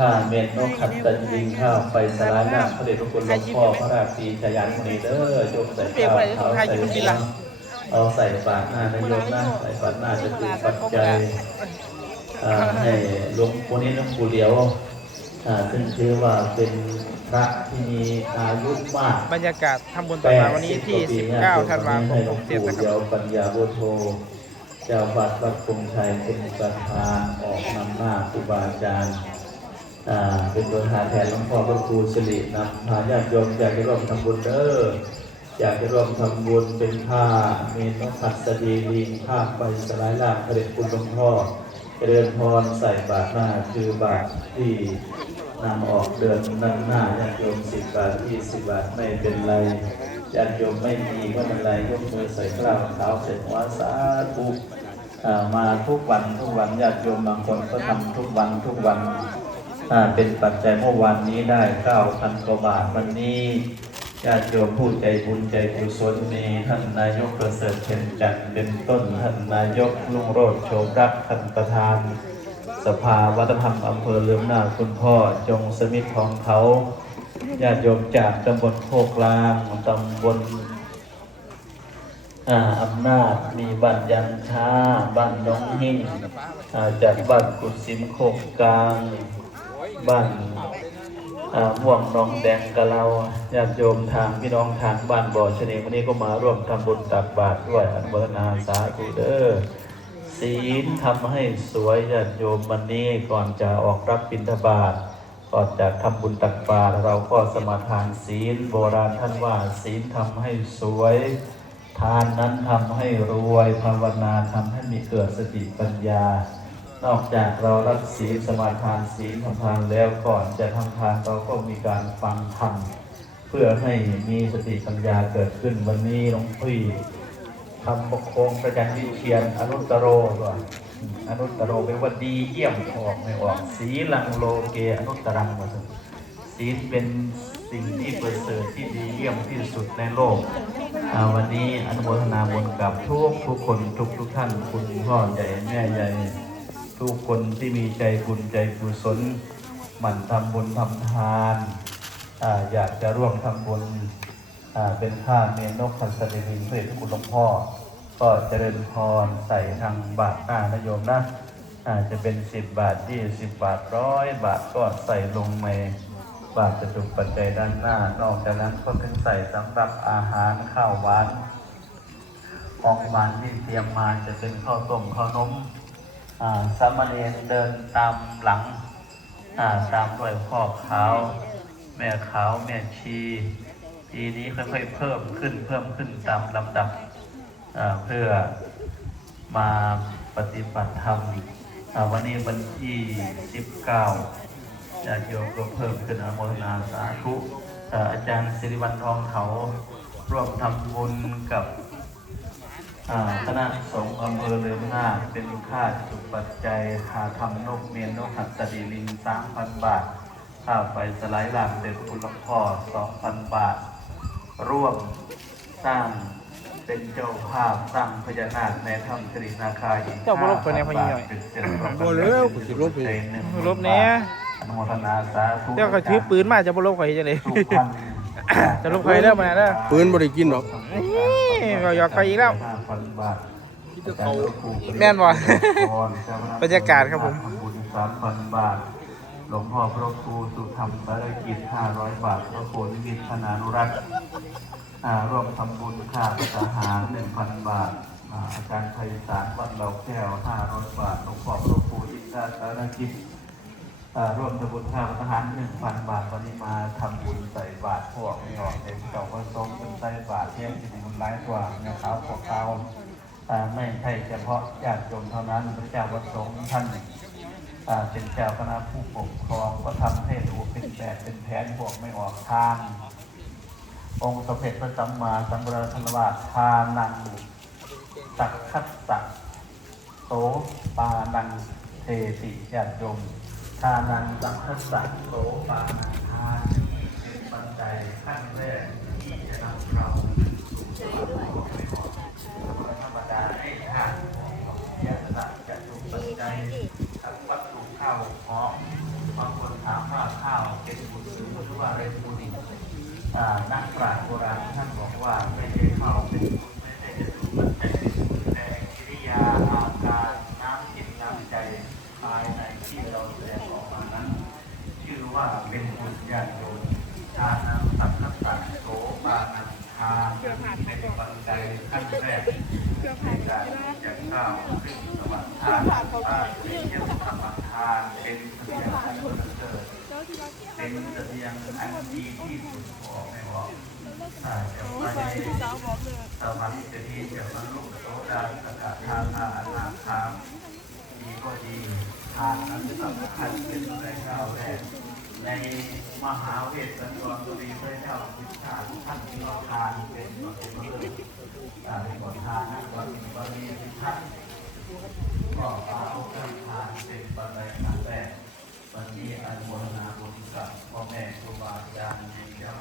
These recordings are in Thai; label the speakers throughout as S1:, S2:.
S1: ข้าเมนนกขัดตันยิงข้าวไปสลายน้ำพระเดชพระคุณหลวงพ่อพระราชีชยันมุนีเด้อโยมใส่ข้าวเขาใส่เนื้อเอาใส่บาตรหน้านโยมนะใส่บาตรหน้าจะเป็นปัจจัยให้หลวงปู่นี้หลวงปู่เหลียวซึ่งถือว่าเป็นพระที่มีอายุมาก
S2: บรรยากาศทำบุญตักบาวันนี้ที่ 19ธันวาคม67นะครับ
S1: เดี๋ยวปัญญาโบโทเจ้าวัดวัดกรุงชัยเป็นประธานออกนำหน้าครูบาอาจารย์ เป็นตัวแทนแทนหลวงพ่อพระครูสิรินำพาญาติโยมอยากจะร่วมทำบุญเด้ออยากจะร่วมทำบุญเป็นผ้าเมนนขัดสดีลิงผ้าใบสลายล่างพระเดชคุณหลวงพ่อเจริญพรใส่บาตรหน้าคือบาตรที่นำออกเดินนั่งหน้าญาติโยมสิบบาทยี่สิบบาทไม่เป็นไรญาติโยมไม่มีก็ไม่เป็นไรยกมือใส่กล้าวเท้าเสร็จหัวสาธุมาทุกวันทุกวันญาติโยมบางคนก็ทำทุกวันทุกวัน เป็นปัจจัยเมื่อวานนี้ได้เก้าพันกว่าบาทวันนี้ญาติโยมผู้ใจบุญใจกุศลมีท่านนายกประเสริฐเพ็ญจันเป็นต้นท่านนายกลุงโรดโชมรักท่านประธาน สภาวัฒนธรรมอำเภอเลือมนาคุณพ่อจงสมิททองเขาญาติโยมจากตำบลโคกลางตำบลอำนาจมีบ้านยันช้าบ้านน้องหิ่งจากบ้านกุดสิมโคกกลาง บ้านม่วงน้องแดงกะเราญาติโยมทางพี่น้องทางบ้านบ่อชนีวันนี้ก็มาร่วมทำบุญตักบาตรด้วยอนุโมทนาสาธุเด้อศีลทำให้สวยญาติโยมวันนี้ก่อนจะออกรับบิณฑบาตก่อนจะทำบุญตักบาตรเราก็สมาทานศีลโบราณท่านว่าศีลทำให้สวย ทานนั้นทำให้รวยภาวนาทำให้มีเกิดสติปัญญา นอกจากเรารับศีลสมาทานศีลทำทานแล้วก่อนจะทำทานเราก็มีการฟังธรรมเพื่อให้มีสติปัญญาเกิดขึ้นวันนี้หลวงพี่ทำปกครองประจันวิเชียนอนุตโรด้วยอนุตโรเป็นว่าดีเยี่ยมออกไม่ออกสีลังโลเกอนุตรังหมดศีลเป็นสิ่งที่ประเสริฐที่ดีเยี่ยมที่สุดในโลก วันนี้อนุโมทนาบุญกับทุกทุกคนทุกทุกท่านคุณพ่อใหญ่แม่ใหญ่ ทุกคนที่มีใจบุญใจกุศลหมั่นทำบุญทำทานอาอยากจะร่วมทำบุญเป็นผ้าเมนนกขันสเดลินเพื่อคุณหลวงพ่อ ก็เจริญพรใส่ทางบาทหน้านโยมนะอาจจะเป็นสิบบาทยี่สิบบาทร้อยบาทก็ใส่ลงในบาทจะถูกปัจจัยด้านหน้า นอกจากนั้นก็เป็นใส่สำหรับอาหารข้าวหวานของหวานที่เตรียมมาจะเป็นข้าวต้มข้าวนมอ่า สามเณรเดินตามหลังตามด้วยพ่อขาว แม่ขาว แม่ชีทีนี้ค่อยๆเพิ่มขึ้นเพิ่มขึ้นตามลำดับเพื่อมาปฏิบัติธรรมวันนี้วันที่ 19ญาติโยมก็เพิ่มขึ้นอนุโมทนาสาธุอาจารย์สิริวัลทองเขาร่วมทำบุญกับ คณะสงฆ์อำเภอเลือมนาคเป็นค่าจุปัจจัยค่าทำนกเมียนนกหัดสดีลิงสามพันบาท ค่าไฟสไลด์หลังเด็กคุณหลวงพ่อสองพันบาท ร่วมสร้างเป็นเจ้าภาพสร้างพญานาคในถ้ำสิรินาคาอีก
S2: เจ้าบ่ลบไปเนี่ยพญาใหญ่
S1: เป็นเจ็ดร้อย
S3: บ่แล้วสิลบไป
S2: ลบแหน่
S1: อนุโมทนาสาธุ
S2: เจ้าก็ถือปืนมาจะบ่ลบข่อยจังได๋
S1: ทุกท่าน
S2: จะลบใครเด้อมาเด้อ
S3: ปืนบ่ได้กินหรอก
S2: นี่ เราหยอกใครอีกแล้ว
S1: 5,000บาท
S2: แม่นบ่บรรยากาศครับผม
S1: ทำบุญสามพันบาท หลวงพ่อพระครูสุธรรมภารกิจห้าร้อยบาท พระโคนิมิตพนานุรักษ์อ่าร่วมทำบุญค่าทหารหนึ่งพันบาทอ่าอาจารย์ไพศาลวัดเหล่าแก้วห้าร้อยบาท หลวงพ่อพระครูอินทราภารกิจอ่า ร่วมทำบุญค่าทหารหนึ่งพันบาทวันนี้มาทำบุญใส่บาตรพวกไม่ออกเด็กเก่าก็ทรงเป็นใส่บาตรเที่ยมที่มันร้ายกว่านะครับพวกเขาอ่าไม่ใช่เฉพาะญาติโยมเท่านั้นพระเจ้าวัดสงฆ์ท่านเป็นเจ้าคณะผู้ปกครองก็ทำให้ดูเป็นแบบเป็นแผนพวกไม่ออกทาง องค์สมเด็จพระสัมมาสัมพุทธวาทานังสักคัสสะโตปานังเทติญาติโยม ทานังสังคสัตโสปาทานเป็นปัจจัยขั้นแรกที่จะนำเราสู่ความสงบนควธรรมดาให้ยากยะละจะถูกปัจจัยทั้งวัตถุข้าวของบางคนถามว่าข้าวเป็นบุญหรือว่าเรนบุญนั่งปราชญ์โบราณท่านบอกว่าไม่ใช่ข้าวเป็น เพื่อผ่านเขาไม่ได้เพื่อผ่านเขาก่อนเพื่อผ่านเขาเป็นเสบียงอันดีที่สุดของในหลวงสายสาวบอกเลยสวรรค์จะดีจะบรรลุโสดาสกทาคาอนาคามดีก็ดีทานนั้นสำคัญเป็นแรงก้าวแรกในมหาเวทสันดรบุรีพระเจ้าพิชาท่านมีทานเป็นประเพณี บททานนะบริบริทัศน์ก็เอาไปทานเป็นปัจจัยขั้นแรกปฏิอันวนาบุญกับพ่อแม่ครูบาอาจารย์ในเจ้า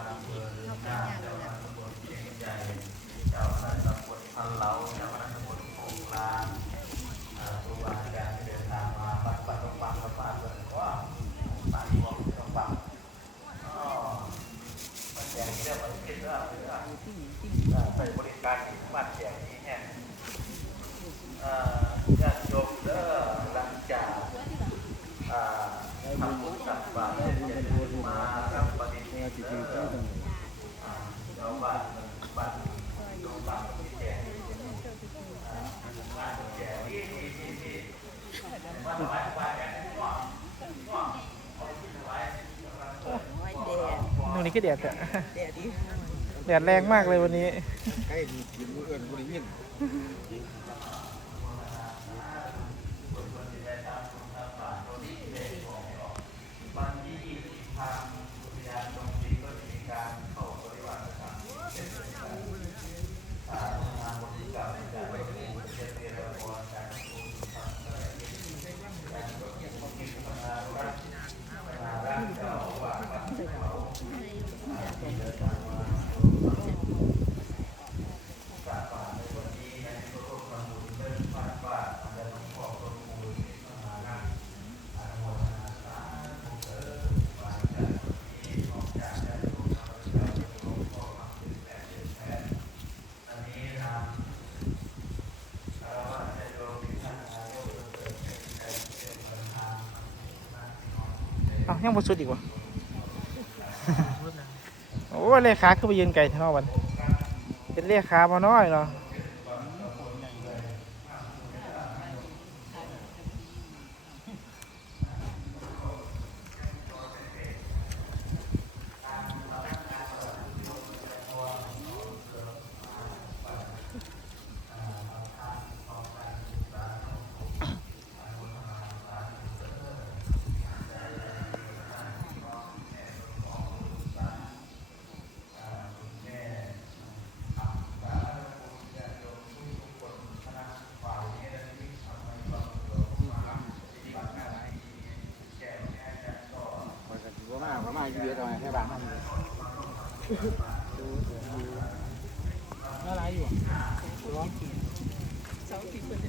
S1: ี้คืแดดอะแด
S3: ด
S4: แร
S3: งมากเลยวันนี้
S2: ใกล้มีกิมือเอื้นี้
S1: อ้ายังบ่สุดอีกวะโอ้
S3: เลขาคือไปยืนไกลเท่าวันเป็นเลขาพอน้อยเนาะ
S2: บางม่ารักอ
S3: ยู่ร้อน
S4: กี่สองกี่คนจ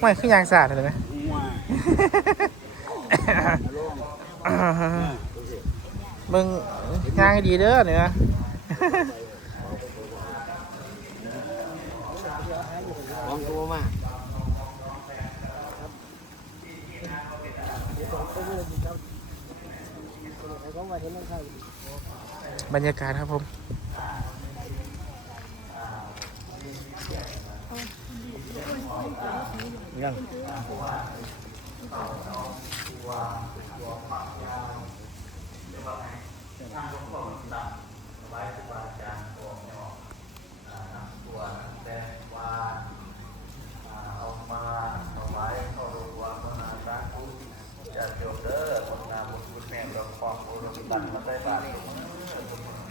S3: ไม่ขึ้นยางสะอาดเลยไหมมึงงานดีเด้อเนี่ย
S2: สองตัวมาก
S3: บรรยากาศครับผม
S2: ยัง
S1: สบายสบายจัง ตั้งมาใส่บาตร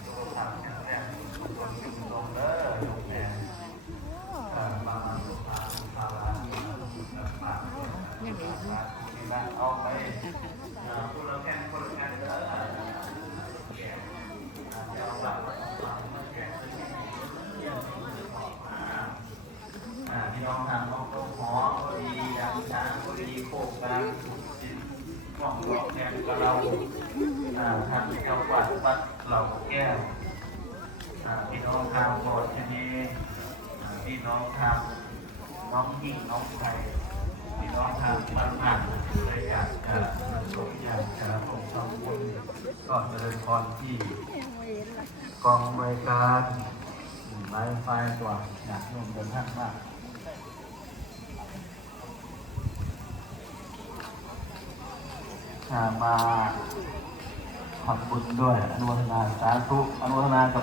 S1: ตัวทำเนี่ยทุกคนจุดตรงเด้อตรงเนี่ยทำมาตุภาพาราที่มาลงมาเนี่ยมีบ้านออกไปพวกเราแข่งคนงานเด้อแข่งเจ้าบ้านเราแข่งเยี่ยมที่สุดออกมาพี่น้องทางของโต๊ะหอดีดังช้างดีโคกดังกล่องหลอกแข่งกับเรา ทางเจังหวัดวัดเหล่าแก้วพี่น้องทางโบสถ์ที่นี้อ่าพี่น้องทางน้องยิ่งน้องไทยพี่น้องทางบ้านผ่านเลยอยากจะชมอยากจะผมทำบุญก่อนเจริญพรที่กองบริการไลฟ์ไฟตัวอยากร่วมเดินทางมากมา ขอบุญด้วยอนุโมทนาสาธุอนุโมทนากับ